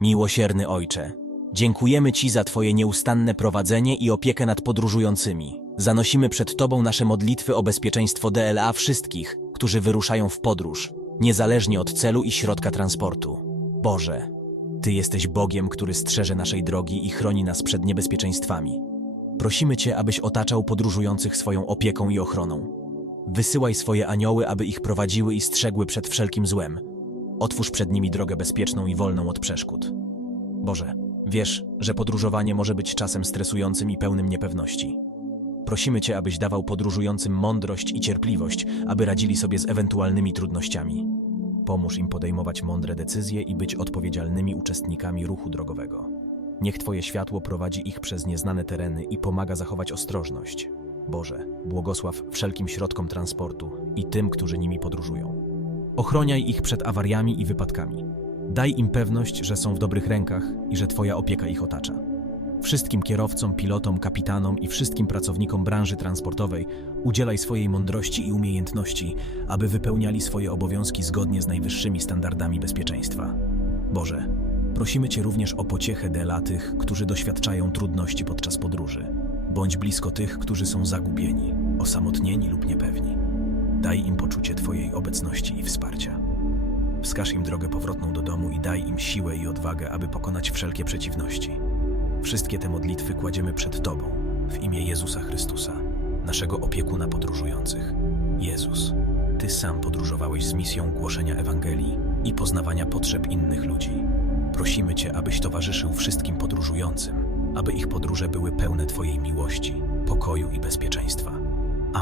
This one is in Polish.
Miłosierny Ojcze, dziękujemy Ci za Twoje nieustanne prowadzenie i opiekę nad podróżującymi. Zanosimy przed Tobą nasze modlitwy o bezpieczeństwo DLA wszystkich, którzy wyruszają w podróż, niezależnie od celu i środka transportu. Boże, Ty jesteś Bogiem, który strzeże naszej drogi i chroni nas przed niebezpieczeństwami. Prosimy Cię, abyś otaczał podróżujących swoją opieką i ochroną. Wysyłaj swoje anioły, aby ich prowadziły i strzegły przed wszelkim złem. Otwórz przed nimi drogę bezpieczną i wolną od przeszkód. Boże, wiesz, że podróżowanie może być czasem stresującym i pełnym niepewności. Prosimy Cię, abyś dawał podróżującym mądrość i cierpliwość, aby radzili sobie z ewentualnymi trudnościami. Pomóż im podejmować mądre decyzje i być odpowiedzialnymi uczestnikami ruchu drogowego. Niech Twoje światło prowadzi ich przez nieznane tereny i pomaga zachować ostrożność. Boże, błogosław wszelkim środkom transportu i tym, którzy nimi podróżują. Ochroniaj ich przed awariami i wypadkami. Daj im pewność, że są w dobrych rękach i że Twoja opieka ich otacza. Wszystkim kierowcom, pilotom, kapitanom i wszystkim pracownikom branży transportowej udzielaj swojej mądrości i umiejętności, aby wypełniali swoje obowiązki zgodnie z najwyższymi standardami bezpieczeństwa. Boże, prosimy Cię również o pociechę dla tych, którzy doświadczają trudności podczas podróży. Bądź blisko tych, którzy są zagubieni, osamotnieni lub niepewni. Daj im poczucie Twojej obecności i wsparcia. Wskaż im drogę powrotną do domu i daj im siłę i odwagę, aby pokonać wszelkie przeciwności. Wszystkie te modlitwy kładziemy przed Tobą, w imię Jezusa Chrystusa, naszego opiekuna podróżujących. Jezus, Ty sam podróżowałeś z misją głoszenia Ewangelii i poznawania potrzeb innych ludzi. Prosimy Cię, abyś towarzyszył wszystkim podróżującym, aby ich podróże były pełne Twojej miłości, pokoju i bezpieczeństwa.